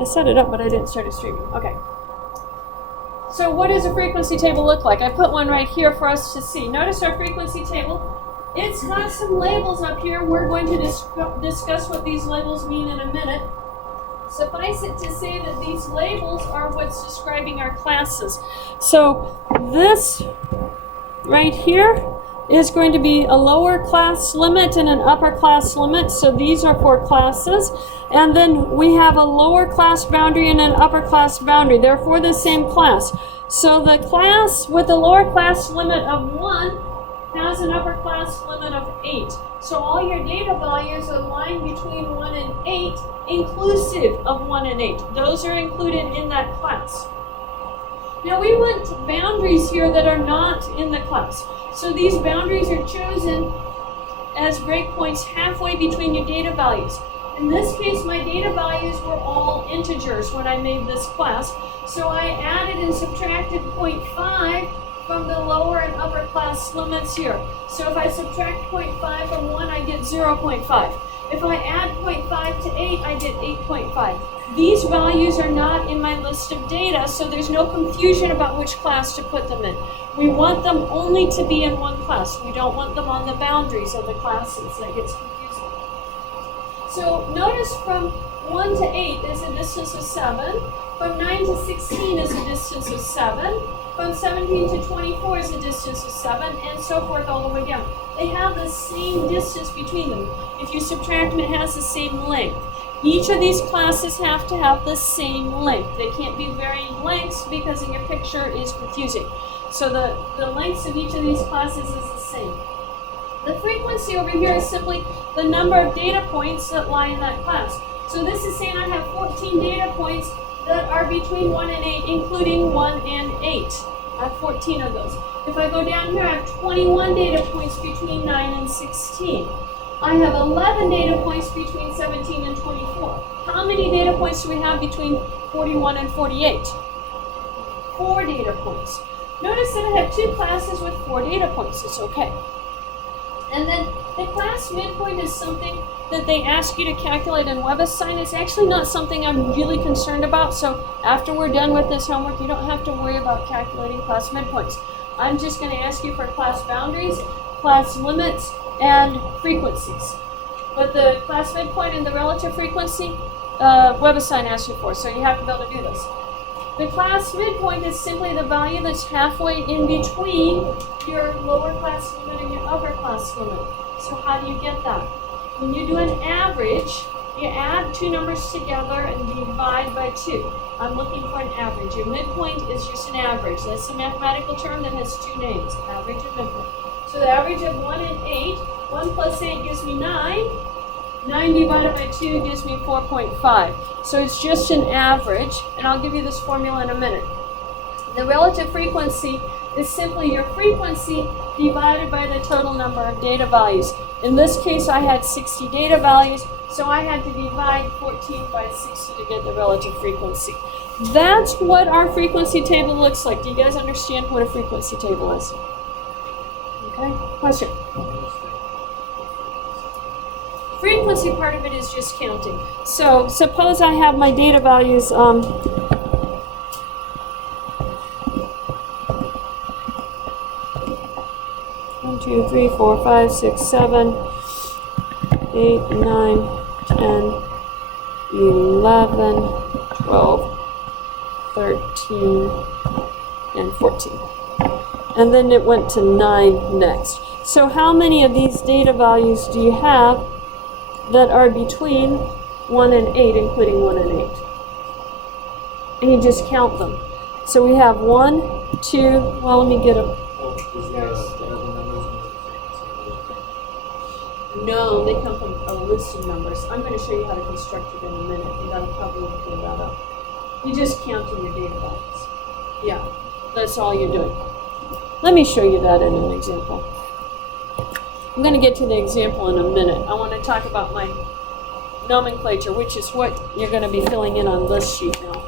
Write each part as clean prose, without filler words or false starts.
I set it up, but I didn't start it streaming. Okay. So what does a frequency table look like? I put one right here for us to see. Notice our frequency table. It's got some labels up here. We're going to discuss what these labels mean in a minute. Suffice it to say that these labels are what's describing our classes. So this right here is going to be a lower class limit and an upper class limit. So these are for classes. And then we have a lower class boundary and an upper class boundary. They're for the same class. So the class with the lower class limit of 1 has an upper class limit of 8. So all your data values are lying between 1 and 8, inclusive of 1 and 8. Those are included in that class. Now we want boundaries here that are not in the class. So these boundaries are chosen as breakpoints halfway between your data values. In this case, my data values were all integers when I made this class. So I added and subtracted 0.5 from the lower and upper class limits here. So if I subtract 0.5 from 1, I get 0.5. If I add 0.5 to 8, I get 8.5. These values are not in my list of data, so there's no confusion about which class to put them in. We want them only to be in one class. We don't want them on the boundaries of the classes. That gets confusing. So notice from 1 to 8 is a distance of 7. From 9 to 16 is a distance of 7. From 17 to 24 is a distance of 7, and so forth all the way down. They have the same distance between them. If you subtract them, it has the same length. Each of these classes have to have the same length. They can't be varying lengths because in your picture is confusing. So the lengths of each of these classes is the same. The frequency over here is simply the number of data points that lie in that class. So this is saying I have 14 data points that are between 1 and 8, including 1 and 8. I have 14 of those. If I go down here, I have 21 data points between 9 and 16. I have 11 data points between 17 and 24. How many data points do we have between 41 and 48? 4 data points. Notice that I have 2 classes with 4 data points. It's okay. And then the class midpoint is something that they ask you to calculate in WebAssign. It's actually not something I'm really concerned about, so after we're done with this homework, you don't have to worry about calculating class midpoints. I'm just going to ask you for class boundaries, class limits, and frequencies. But the class midpoint and the relative frequency, WebAssign asks you for, so you have to be able to do this. The class midpoint is simply the value that's halfway in between your lower class limit and your upper class limit. So how do you get that? When you do an average, you add 2 numbers together and divide by 2. I'm looking for an average. Your midpoint is just an average. That's a mathematical term that has 2 names, average and midpoint. So the average of 1 and 8, 1 plus 8 gives me 9. 9 divided by 2 gives me 4.5. So it's just an average, and I'll give you this formula in a minute. The relative frequency is simply your frequency divided by the total number of data values. In this case, I had 60 data values, so I had to divide 14 by 60 to get the relative frequency. That's what our frequency table looks like. Do you guys understand what a frequency table is? Okay, question? Frequency part of it is just counting. So suppose I have my data values 1, 2, 3, 4, 5, 6, 7, 8, 9, 10, 11, 12, 13, and 14. And then it went to 9 next. So how many of these data values do you have that are between 1 and 8, including 1 and 8? And you just count them. So we have 1, 2, well, let me get a... No, they come from a list of numbers. I'm going to show you how to construct it in a minute, and that'll probably clear that up. You just count in your data values. Yeah, that's all you're doing. Let me show you that in an example. I'm going to get to the example in a minute. I want to talk about my nomenclature, which is what you're going to be filling in on this sheet now.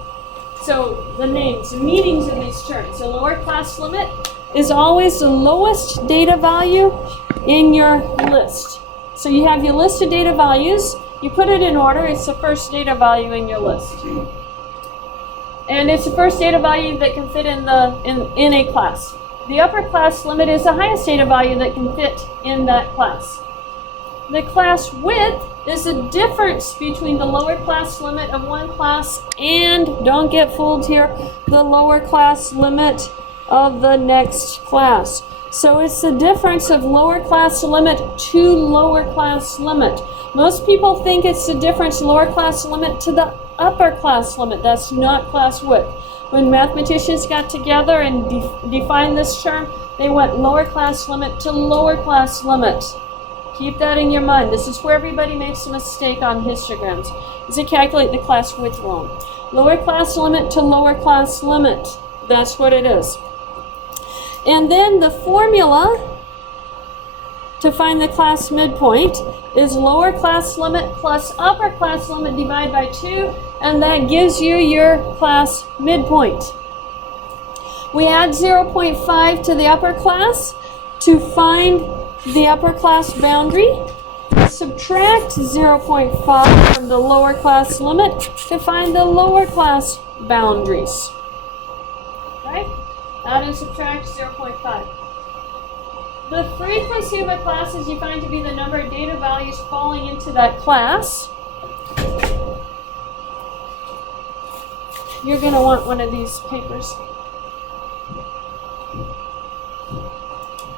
So the names, the meanings of these terms. The lower class limit is always the lowest data value in your list. So you have your list of data values, You put it in order. It's the first data value in your list. And it's the first data value that can fit in a class. The upper class limit is the highest data value that can fit in that class. The class width is the difference between the lower class limit of one class and, don't get fooled here, the lower class limit of the next class. So it's the difference of lower class limit to lower class limit. Most people think it's the difference lower class limit to the upper class limit. That's not class width. When mathematicians got together and defined this term, they went lower class limit to lower class limit. Keep that in your mind. This is where everybody makes a mistake on histograms, is they calculate the class width wrong. Lower class limit to lower class limit. That's what it is. And then the formula to find the class midpoint is lower class limit plus upper class limit divided by 2, and that gives you your class midpoint. We add 0.5 to the upper class to find the upper class boundary. Subtract 0.5 from the lower class limit to find the lower class boundaries. Okay? Add and subtract 0.5. The frequency of a class is defined to be the number of data values falling into that class. You're going to want one of these papers.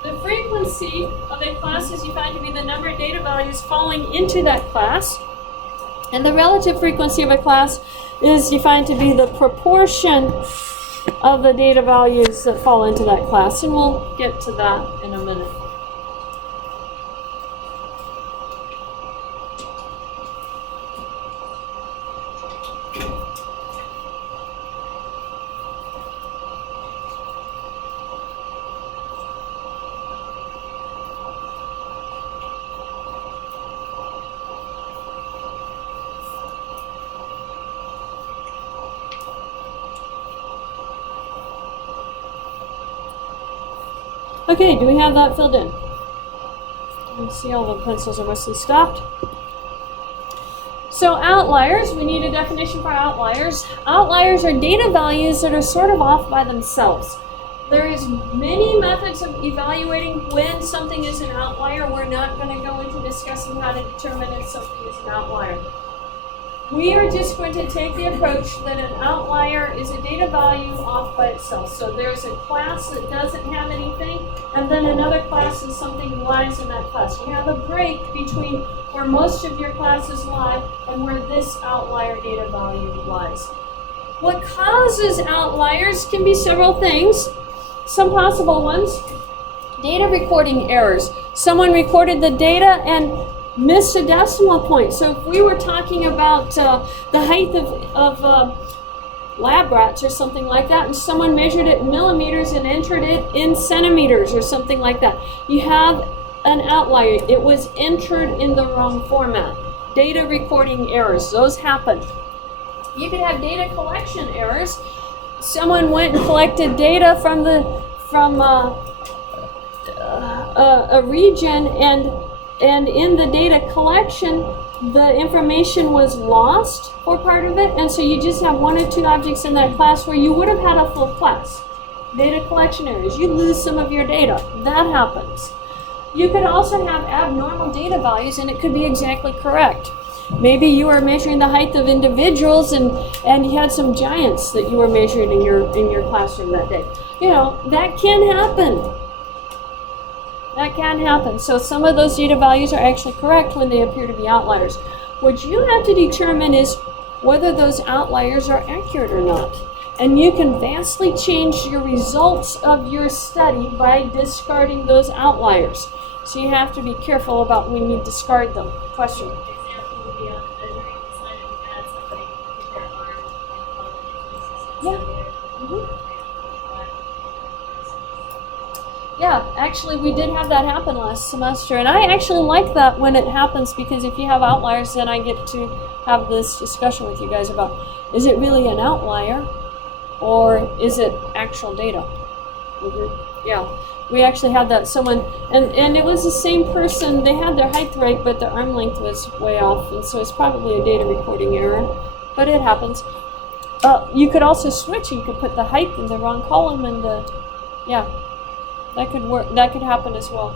The frequency of a class is defined to be the number of data values falling into that class. And the relative frequency of a class is defined to be the proportion of the data values that fall into that class. And we'll get to that in a minute. Okay, do we have that filled in? You see all the pencils are mostly stopped. So outliers, we need a definition for outliers. Outliers are data values that are sort of off by themselves. There is many methods of evaluating when something is an outlier. We're not going to go into discussing how to determine if something is an outlier. We are just going to take the approach that an outlier is a data value off by itself. So there's a class that doesn't have anything, and then another class and something lies in that class. You have a break between where most of your classes lie and where this outlier data value lies. What causes outliers can be several things. Some possible ones: data recording errors. Someone recorded the data and missed a decimal point. So if we were talking about the height of lab rats or something like that, and someone measured it in millimeters and entered it in centimeters or something like that, you have an outlier. It was entered in the wrong format. Data recording errors, those happen. You could have data collection errors. Someone went and collected data from a region, and in the data collection, the information was lost for part of it, and so you just have one or two objects in that class where you would have had a full class. Data collection errors. You lose some of your data. That happens. You could also have abnormal data values, and it could be exactly correct. Maybe you were measuring the height of individuals, and you had some giants that you were measuring in your classroom that day. You know, that can happen. That can happen. So some of those data values are actually correct when they appear to be outliers. What you have to determine is whether those outliers are accurate or not. And you can vastly change your results of your study by discarding those outliers. So you have to be careful about when you discard them. Question? Example would be on measuring the sign of you had somebody put their arm and plug it into the system. Yeah. Mm-hmm. Yeah, actually we did have that happen last semester, and I actually like that when it happens, because if you have outliers, then I get to have this discussion with you guys about, is it really an outlier or is it actual data? Mm-hmm. Yeah, we actually had that someone, and it was the same person. They had their height right, but their arm length was way off, and so it's probably a data recording error. But it happens. You could also switch. You could put the height in the wrong column, and yeah, that could work. That could happen as well.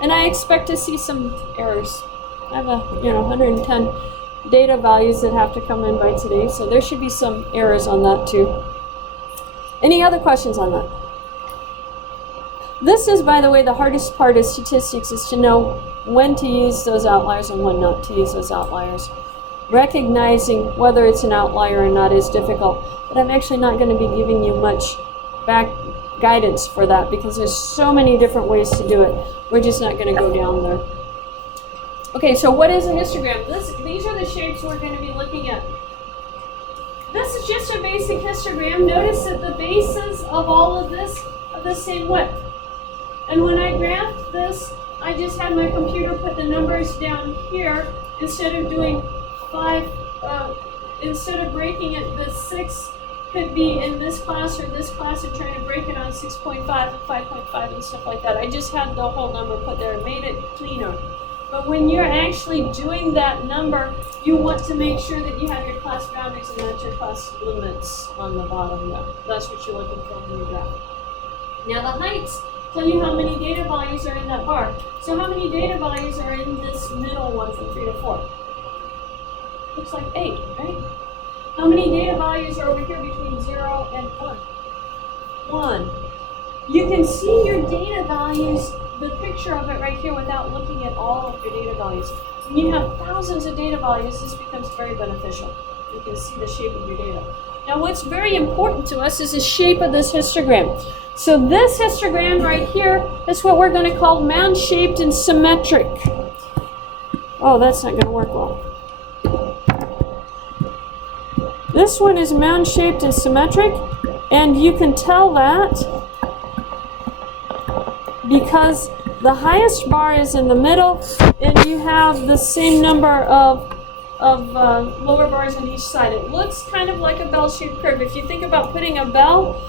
And I expect to see some errors. I have 110 data values that have to come in by today, so there should be some errors on that too. Any other questions on that? This is, by the way, the hardest part of statistics, is to know when to use those outliers and when not to use those outliers. Recognizing whether it's an outlier or not is difficult, but I'm actually not going to be giving you much back guidance for that because there's so many different ways to do it. We're just not going to go down there. Okay, so what is a histogram? These are the shapes we're going to be looking at. This is just a basic histogram. Notice that the bases of all of this are the same width. And when I graphed this, I just had my computer put the numbers down here instead of doing 5, instead of breaking it, the 6 could be in this class or this class and trying to break it on 6.5 and 5.5 and stuff like that. I just had the whole number put there and made it cleaner. But when you're actually doing that number, you want to make sure that you have your class boundaries and not your class limits on the bottom there. That's what you're looking for when you graph. Now the heights tell you how many data values are in that bar. So how many data values are in this middle one from 3 to 4? Looks like 8, right? How many data values are over here between 0 and 1? 1. You can see your data values, the picture of it right here, without looking at all of your data values. When you have thousands of data values, this becomes very beneficial. You can see the shape of your data. Now what's very important to us is the shape of this histogram. So this histogram right here is what we're going to call mound-shaped and symmetric. Oh, that's not going to work well. This one is mound-shaped and symmetric, and you can tell that because the highest bar is in the middle, and you have the same number of lower bars on each side. It looks kind of like a bell-shaped curve. If you think about putting a bell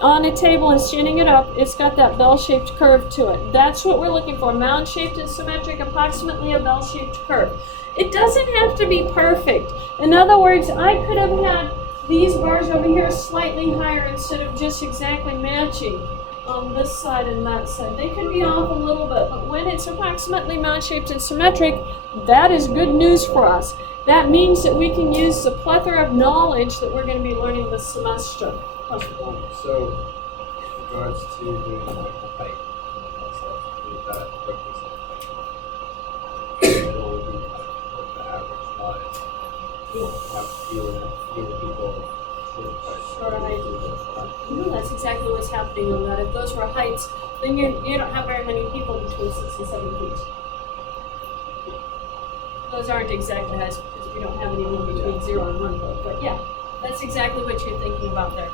on a table and standing it up, it's got that bell-shaped curve to it. That's what we're looking for, mound-shaped and symmetric, approximately a bell-shaped curve. It doesn't have to be perfect. In other words, I could have had these bars over here slightly higher instead of just exactly matching on this side and that side. They could be off a little bit, but when it's approximately mound-shaped and symmetric, that is good news for us. That means that we can use the plethora of knowledge that we're going to be learning this semester. So, in regards to doing like the height, would that represent the middle would be like the average line? Have fewer people Short height. That's exactly what's happening on that. If those were heights, then you don't have very many people between 6 and 7 feet. Those aren't exactly heights because we don't have anyone between 0 and 1 foot. But yeah, that's exactly what you're thinking about there.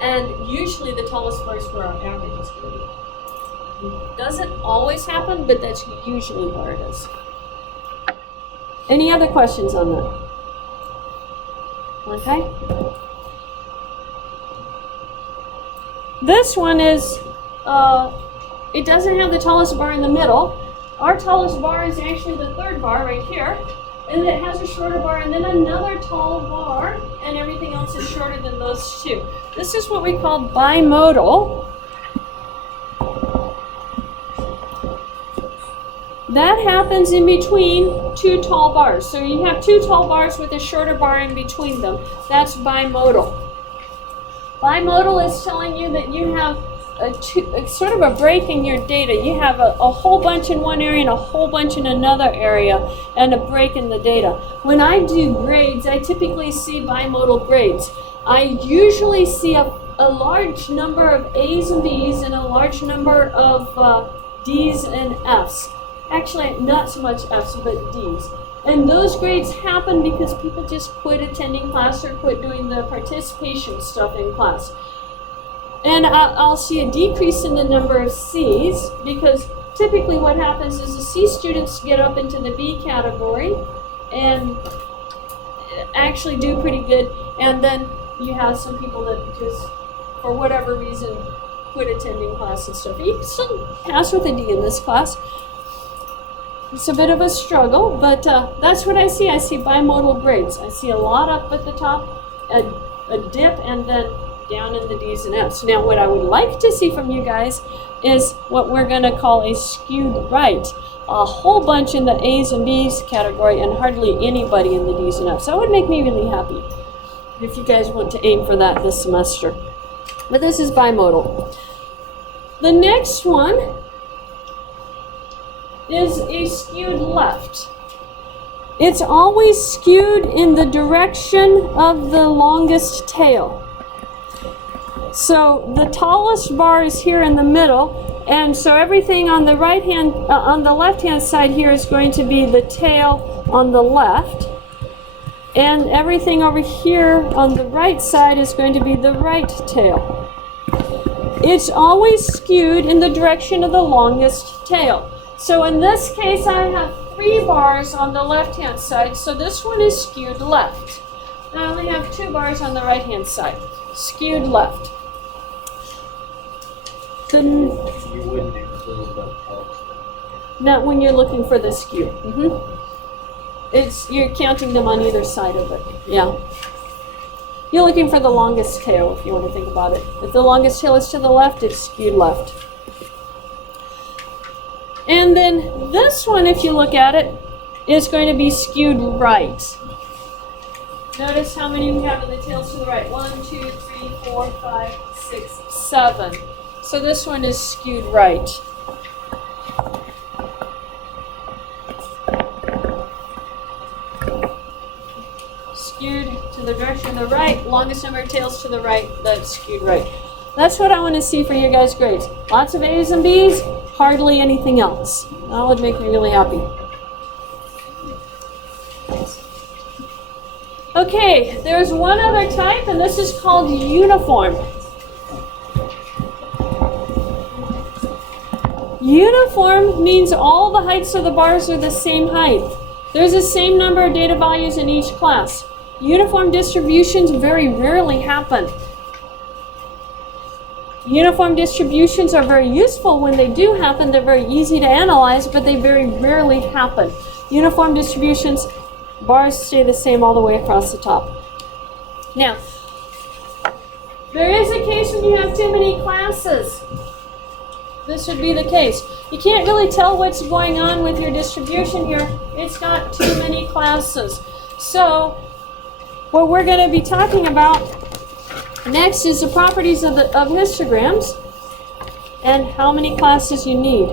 And usually the tallest bars for our average is going to be. Doesn't always happen, but that's usually where it is. Any other questions on that? Okay. This one is, it doesn't have the tallest bar in the middle. Our tallest bar is actually the third bar right here. And it has a shorter bar and then another tall bar, and everything else is shorter than those two. This is what we call bimodal. That happens in between 2 tall bars. So you have 2 tall bars with a shorter bar in between them. That's bimodal. Bimodal is telling you that you have sort of a break in your data. You have a whole bunch in one area and a whole bunch in another area, and a break in the data. When I do grades, I typically see bimodal grades. I usually see a large number of A's and B's and a large number of D's and F's. Actually, not so much F's, but D's. And those grades happen because people just quit attending class or quit doing the participation stuff in class. And I'll see a decrease in the number of C's because typically what happens is the C students get up into the B category and actually do pretty good, and then you have some people that just for whatever reason, quit attending class and stuff. You can still pass with a D in this class. It's a bit of a struggle, but that's what I see. I see bimodal grades. I see a lot up at the top, a dip, and then down in the D's and F's. Now, what I would like to see from you guys is what we're going to call a skewed right. A whole bunch in the A's and B's category and hardly anybody in the D's and F's. That would make me really happy if you guys want to aim for that this semester. But this is bimodal. The next one is a skewed left. It's always skewed in the direction of the longest tail. So the tallest bar is here in the middle, and so everything on the on the left-hand side here is going to be the tail on the left, and everything over here on the right side is going to be the right tail. It's always skewed in the direction of the longest tail. So in this case, I have 3 bars on the left-hand side, so this one is skewed left. I only have 2 bars on the right-hand side, skewed left. You wouldn't include the pulse. Not when you're looking for the skew. You're counting them on either side of it. Yeah. You're looking for the longest tail if you want to think about it. If the longest tail is to the left, it's skewed left. And then this one, if you look at it, is going to be skewed right. Notice how many we have of the tails to the right. 1, 2, 3, 4, 5, 6, 7. So this one is skewed right. Skewed to the direction of the right, longest number of tails to the right, that's skewed right. That's what I want to see for you guys' grades. Lots of A's and B's, hardly anything else. That would make me really happy. Okay, there's one other type, and this is called uniform. Uniform means all the heights of the bars are the same height. There's the same number of data values in each class. Uniform distributions very rarely happen. Uniform distributions are very useful when they do happen. They're very easy to analyze, but they very rarely happen. Uniform distributions, bars stay the same all the way across the top. Now, there is a case when you have too many classes. This would be the case. You can't really tell what's going on with your distribution here. It's got too many classes. So, what we're going to be talking about next is the properties of histograms and how many classes you need.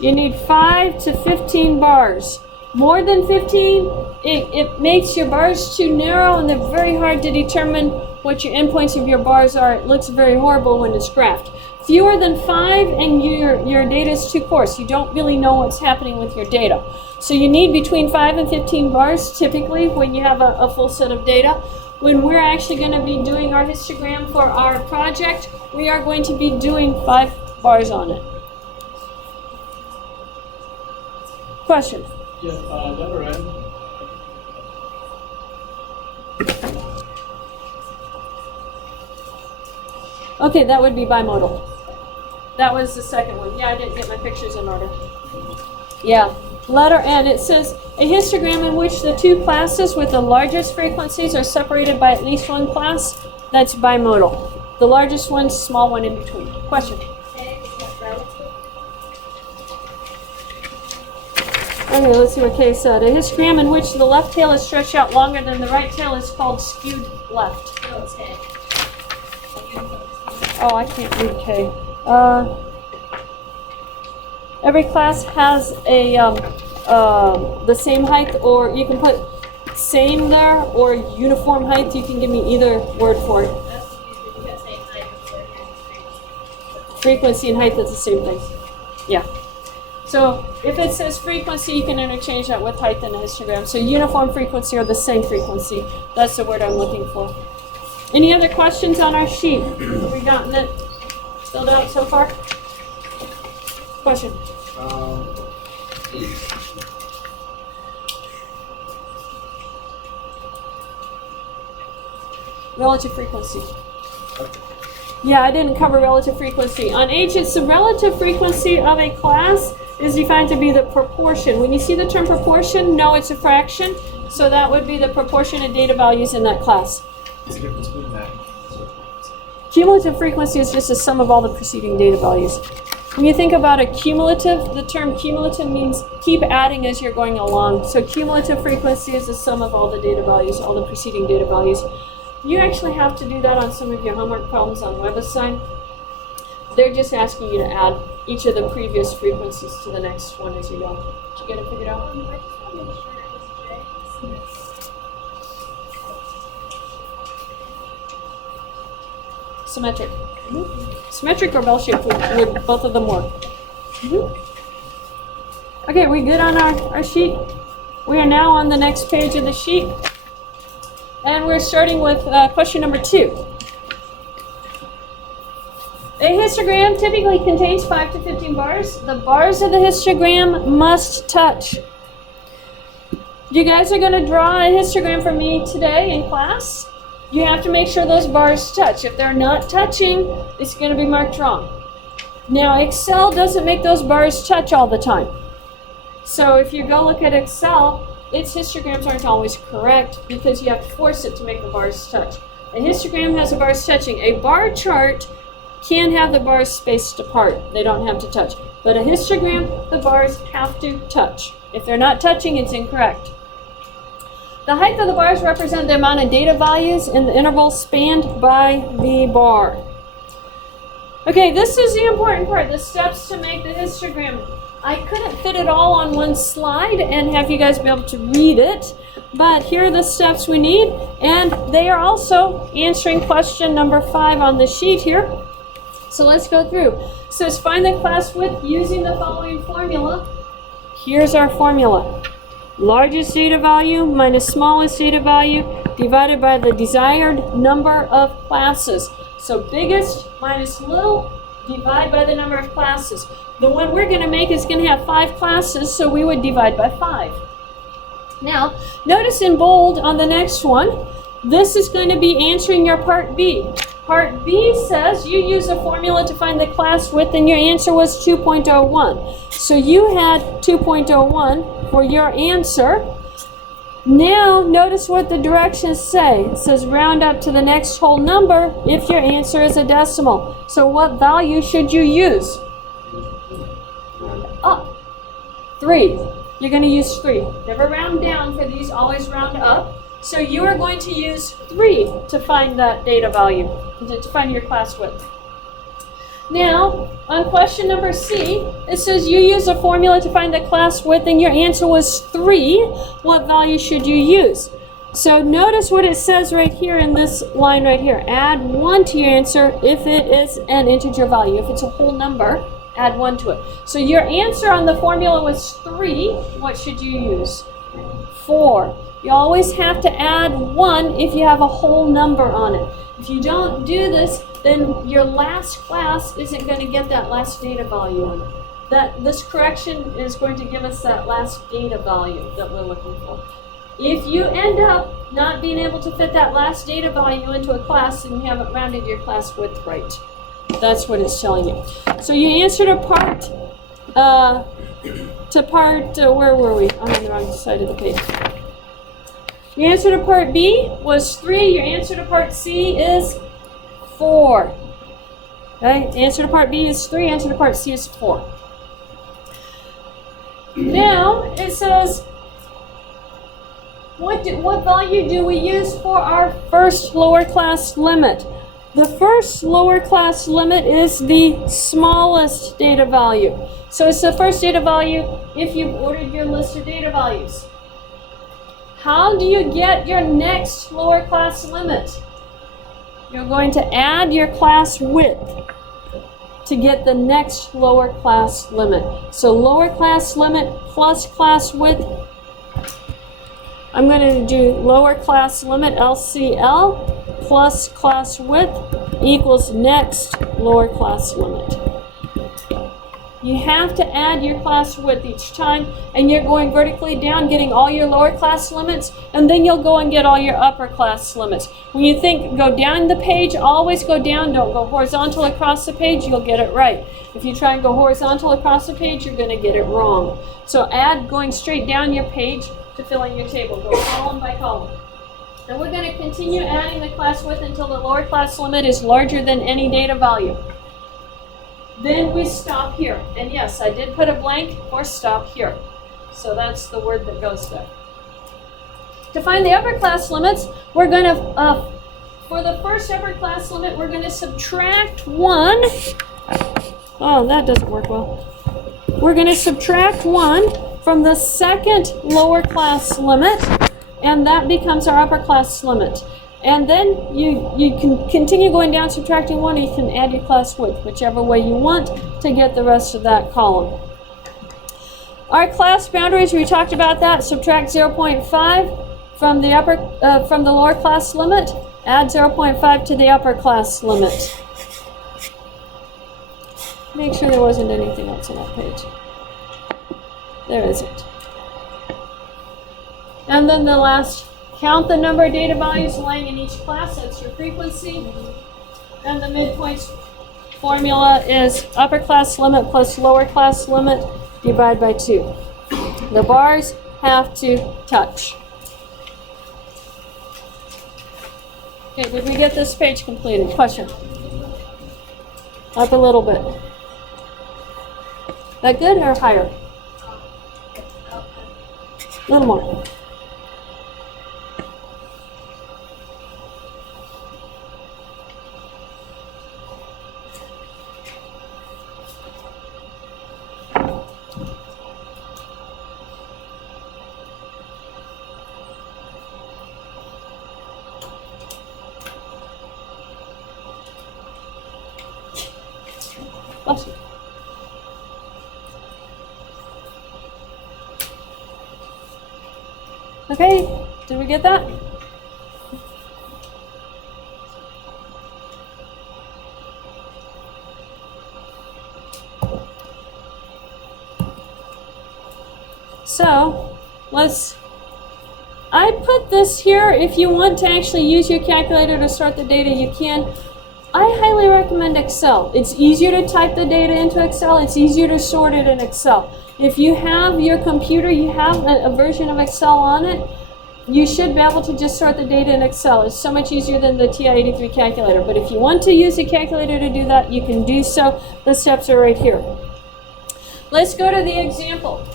You need 5 to 15 bars. More than 15, it makes your bars too narrow and they're very hard to determine what your endpoints of your bars are. It looks very horrible when it's graphed. Fewer than 5 and your data is too coarse. You don't really know what's happening with your data. So you need between 5 and 15 bars typically when you have a full set of data. When we're actually going to be doing our histogram for our project, we are going to be doing 5 bars on it. Question? Yeah, letter N. Okay, that would be bimodal. That was the second one. Yeah, I didn't get my pictures in order. Yeah, letter N. It says a histogram in which the 2 classes with the largest frequencies are separated by at least 1 class. That's bimodal. The largest one, small one in between. Question? Okay, let's see what Kay said. A histogram in which the left tail is stretched out longer than the right tail is called skewed left. Oh, I can't read K. Every class has a the same height, or you can put same there, or uniform height. You can give me either word for it. Frequency and height, that's the same thing. Yeah. So if it says frequency, you can interchange that with height in a histogram. So uniform frequency or the same frequency. That's the word I'm looking for. Any other questions on our sheet? Have we gotten it filled out so far? Question? Relative frequency. Okay. Yeah, I didn't cover relative frequency. On H, it's the relative frequency of a class is defined to be the proportion. When you see the term proportion, no, it's a fraction. So that would be the proportion of data values in that class. What's the difference between that? Cumulative frequency is just a sum of all the preceding data values. When you think about a cumulative, the term cumulative means keep adding as you're going along. So cumulative frequency is the sum of all the data values, all the preceding data values. You actually have to do that on some of your homework problems on WebAssign. They're just asking you to add each of the previous frequencies to the next one as you go. Did you get it figured out? I just want to make sure it was J. Symmetric. Symmetric or bell-shaped would both of them work. Okay, we good on our sheet? We are now on the next page of the sheet. And we're starting with question number 2. A histogram typically contains 5 to 15 bars. The bars of the histogram must touch. You guys are going to draw a histogram for me today in class. You have to make sure those bars touch. If they're not touching, it's going to be marked wrong. Now, Excel doesn't make those bars touch all the time. So if you go look at Excel, its histograms aren't always correct because you have to force it to make the bars touch. A histogram has the bars touching. A bar chart can have the bars spaced apart. They don't have to touch. But a histogram, the bars have to touch. If they're not touching, it's incorrect. The height of the bars represent the amount of data values in the interval spanned by the bar. Okay, this is the important part, the steps to make the histogram. I couldn't fit it all on one slide and have you guys be able to read it, but here are the steps we need, and they are also answering question number 5 on the sheet here. So let's go through. It says find the class width using the following formula. Here's our formula. Largest data value minus smallest data value divided by the desired number of classes. So biggest minus little, divide by the number of classes. The one we're going to make is going to have 5 classes, so we would divide by 5. Now, notice in bold on the next one, this is going to be answering your part B. Part B says you use a formula to find the class width and your answer was 2.01. So you had 2.01 for your answer. Now notice what the directions say. It says round up to the next whole number if your answer is a decimal. So what value should you use? Up. 3. You're going to use 3. Never round down for these, always round up. So you are going to use 3 to find that data value, to find your class width. Now, on question number C, it says you use a formula to find the class width and your answer was 3. What value should you use? So notice what it says right here in this line right here. Add 1 to your answer if it is an integer value. If it's a whole number, add 1 to it. So your answer on the formula was 3. What should you use? 4. You always have to add 1 if you have a whole number on it. If you don't do this, then your last class isn't going to get that last data value in it. This correction is going to give us that last data value that we're looking for. If you end up not being able to fit that last data value into a class, then you haven't rounded your class width right. That's what it's telling you. So you answered a part, where were we? I'm on the wrong side of the page. Your answer to part B was 3. Your answer to part C is 4. Okay, answer to part B is 3. Answer to part C is 4. Now it says, what value do we use for our first lower class limit? The first lower class limit is the smallest data value. So it's the first data value if you've ordered your list of data values. How do you get your next lower class limit? You're going to add your class width to get the next lower class limit. So lower class limit plus class width. I'm going to do lower class limit LCL plus class width equals next lower class limit. You have to add your class width each time, and you're going vertically down, getting all your lower class limits, and then you'll go and get all your upper class limits. When you think go down the page, always go down, don't go horizontal across the page, you'll get it right. If you try and go horizontal across the page, you're going to get it wrong. So add going straight down your page to fill in your table. Go column by column. And we're going to continue adding the class width until the lower class limit is larger than any data value. Then we stop here. And yes, I did put a blank for stop here. So that's the word that goes there. To find the upper class limits, we're going to, for the first upper class limit, we're going to subtract 1. Oh, that doesn't work well. We're going to subtract 1 from the second lower class limit, and that becomes our upper class limit. And then you can continue going down, subtracting 1, or you can add your class width, whichever way you want to get the rest of that column. Our class boundaries, we talked about that. Subtract 0.5 from the lower class limit, add 0.5 to the upper class limit. Make sure there wasn't anything else on that page. There isn't. And then the last, count the number of data values lying in each class. That's your frequency. And the midpoints formula is upper class limit plus lower class limit divided by 2. The bars have to touch. Okay, did we get this page completed? Question? Up a little bit. That good or higher? A little more. Bless you. Okay, did we get that? So, I put this here. If you want to actually use your calculator to sort the data, you can. I highly recommend Excel. It's easier to type the data into Excel. It's easier to sort it in Excel. If you have your computer, you have a version of Excel on it, you should be able to just sort the data in Excel. It's so much easier than the TI-83 calculator. But if you want to use a calculator to do that, you can do so. The steps are right here. Let's go to the example.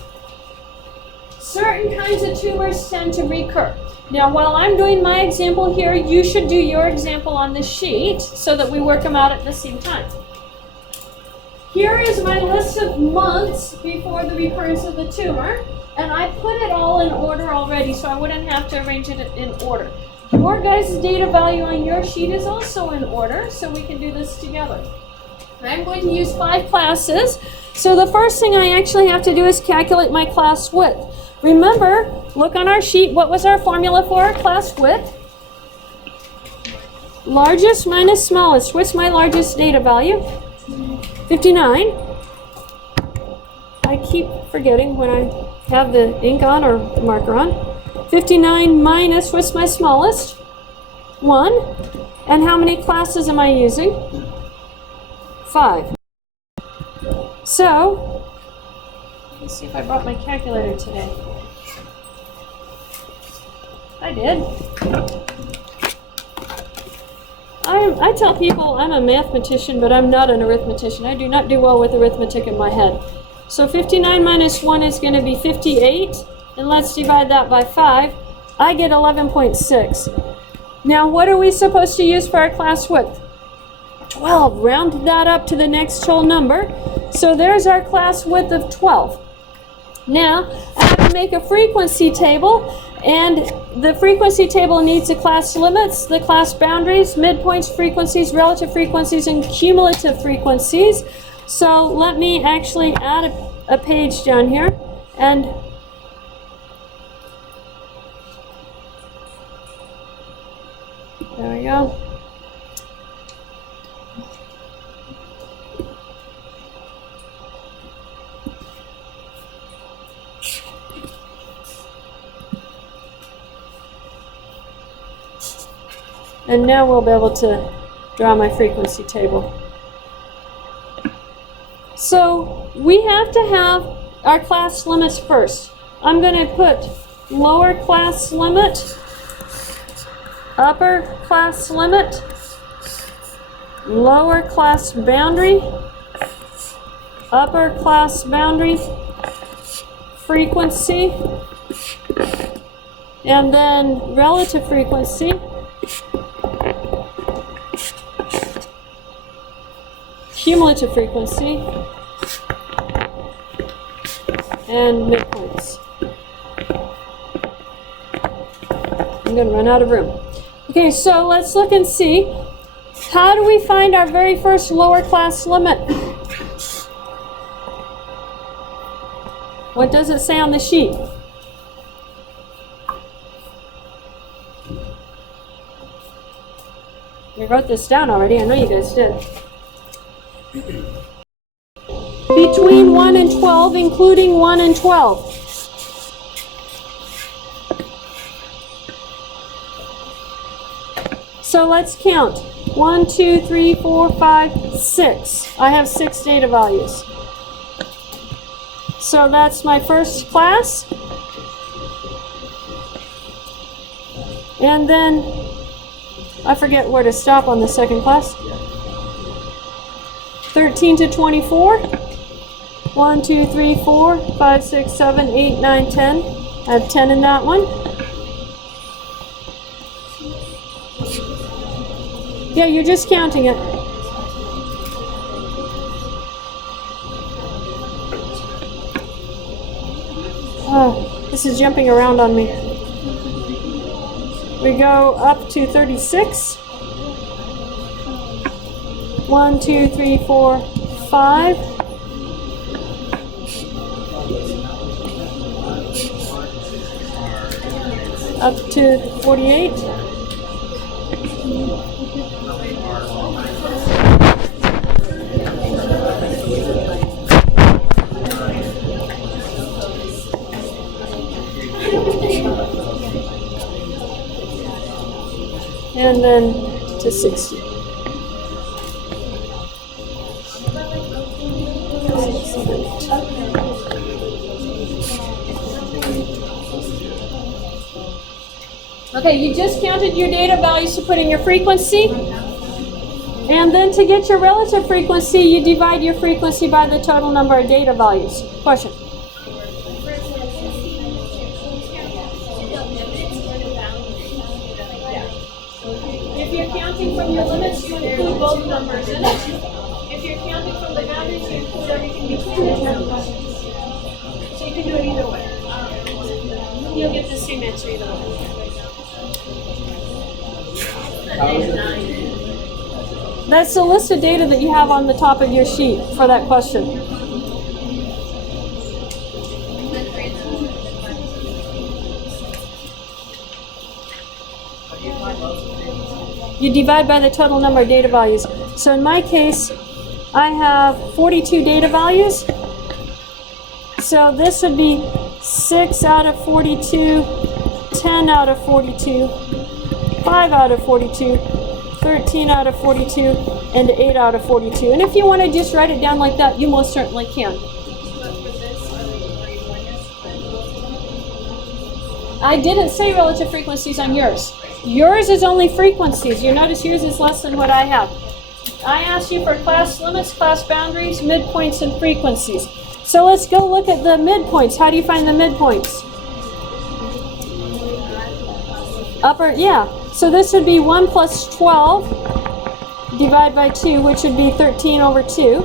Certain kinds of tumors tend to recur. Now, while I'm doing my example here, you should do your example on the sheet so that we work them out at the same time. Here is my list of months before the recurrence of the tumor, and I put it all in order already, so I wouldn't have to arrange it in order. Your guys' data value on your sheet is also in order, so we can do this together. I'm going to use 5 classes, so the first thing I actually have to do is calculate my class width. Remember, look on our sheet, what was our formula for our class width? Largest minus smallest. What's my largest data value? 59. I keep forgetting when I have the ink on or the marker on. 59 minus, what's my smallest? 1. And how many classes am I using? 5. So, let's see if I brought my calculator today. I did. I tell people I'm a mathematician, but I'm not an arithmetician. I do not do well with arithmetic in my head. So 59 minus 1 is going to be 58, and let's divide that by 5. I get 11.6. Now, what are we supposed to use for our class width? 12. Round that up to the next whole number. So there's our class width of 12. Now, I have to make a frequency table, and the frequency table needs the class limits, the class boundaries, midpoints, frequencies, relative frequencies, and cumulative frequencies. So let me actually add a page down here, and there we go. And now we'll be able to draw my frequency table. So we have to have our class limits first. I'm going to put lower class limit, upper class limit, lower class boundary, upper class boundary, frequency, and then relative frequency, cumulative frequency, and midpoints. I'm going to run out of room. Okay, so let's look and see. How do we find our very first lower class limit? What does it say on the sheet? We wrote this down already. I know you guys did. Between 1 and 12, including 1 and 12. So let's count. 1, 2, 3, 4, 5, 6. I have 6 data values. So that's my first class. And then I forget where to stop on the second class. 13 to 24. 1, 2, 3, 4, 5, 6, 7, 8, 9, 10. I have 10 in that one. Yeah, you're just counting it. Oh, this is jumping around on me. We go up to 36. 1, 2, 3, 4, 5. Up to 48. And then to 60. Okay, you just counted your data values to put in your frequency. And then to get your relative frequency, you divide your frequency by the total number of data values. Question? If you're counting from your limits, you include both numbers in it. If you're counting from the boundaries, you include everything between the two numbers. So you can do it either way. You'll get the same answer either way. That's the list of data that you have on the top of your sheet for that question. You divide by the total number of data values. So in my case, I have 42 data values. So this would be 6 out of 42, 10 out of 42, 5 out of 42, 13 out of 42, and 8 out of 42. And if you want to just write it down like that, you most certainly can. I didn't say relative frequencies on yours. Yours is only frequencies. You notice yours is less than what I have. I asked you for class limits, class boundaries, midpoints, and frequencies. So let's go look at the midpoints. How do you find the midpoints? Upper, yeah. So this would be 1 plus 12 divided by 2, which would be 13 over 2.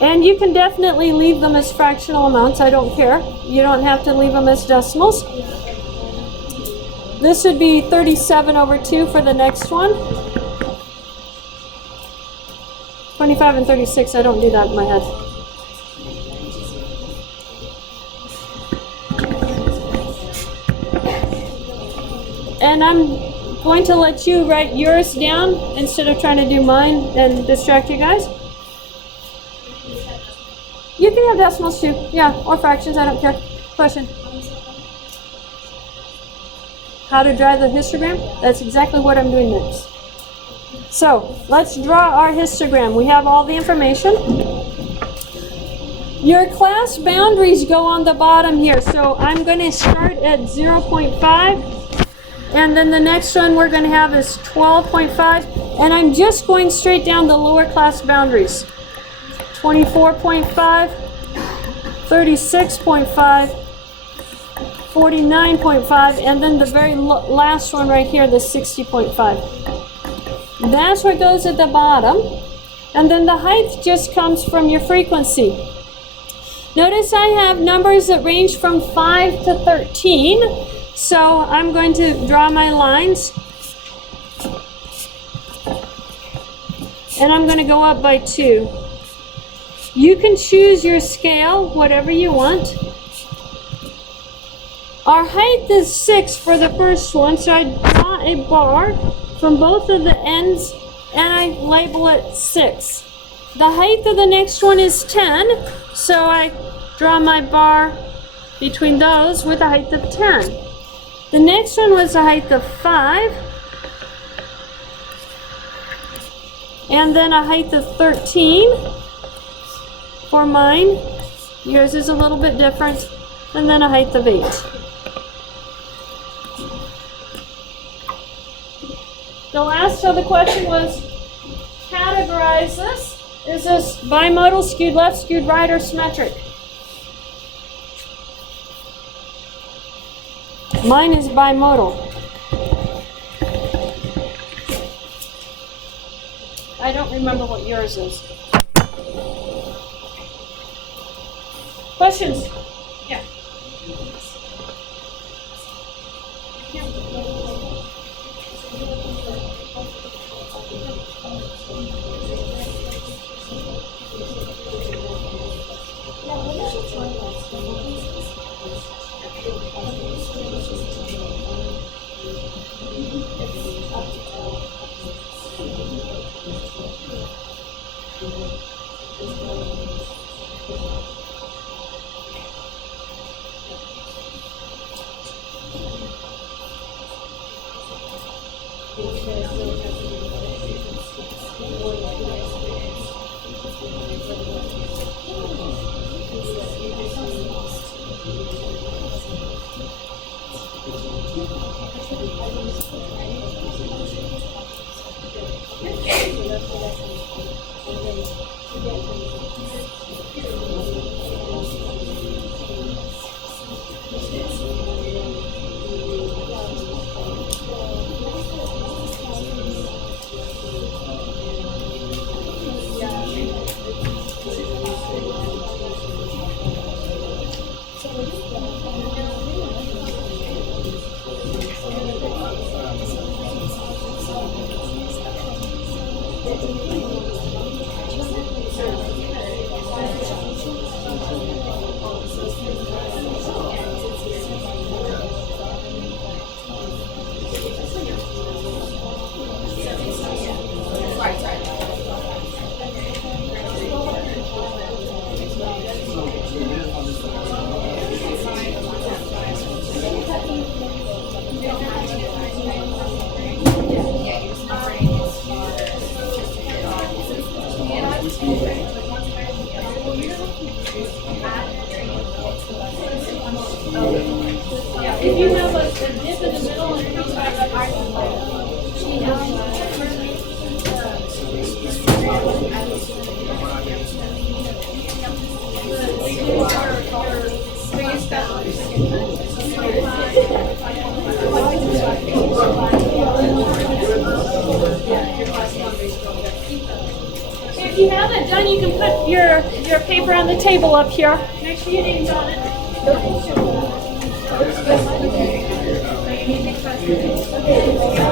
And you can definitely leave them as fractional amounts. I don't care. You don't have to leave them as decimals. This would be 37 over 2 for the next one. 25 and 36, I don't do that in my head. And I'm going to let you write yours down instead of trying to do mine and distract you guys. You can have decimals too, yeah, or fractions, I don't care. Question? how to draw the histogram? That's exactly what I'm doing next. So let's draw our histogram. We have all the information. Your class boundaries go on the bottom here. So I'm going to start at 0.5. And then the next one we're going to have is 12.5. And I'm just going straight down the lower class boundaries. 24.5, 36.5, 49.5, and then the very last one right here, the 60.5. That's what goes at the bottom. And then the height just comes from your frequency. Notice I have numbers that range from 5 to 13. So I'm going to draw my lines. And I'm going to go up by 2. You can choose your scale, whatever you want. Our height is 6 for the first one, so I draw a bar from both of the ends and I label it 6. The height of the next one is 10, so I draw my bar between those with a height of 10. The next one was a height of 5, and then a height of 13 for mine. Yours is a little bit different, and then a height of 8. The last other question was, categorize this. Is this bimodal, skewed left, skewed right, or symmetric? Mine is bimodal. I don't remember what yours is. Questions? Yeah. If you have a dip in the middle and it comes back up, if you haven't done, you can put your paper on the table up here. Make sure your name's on it. Okay.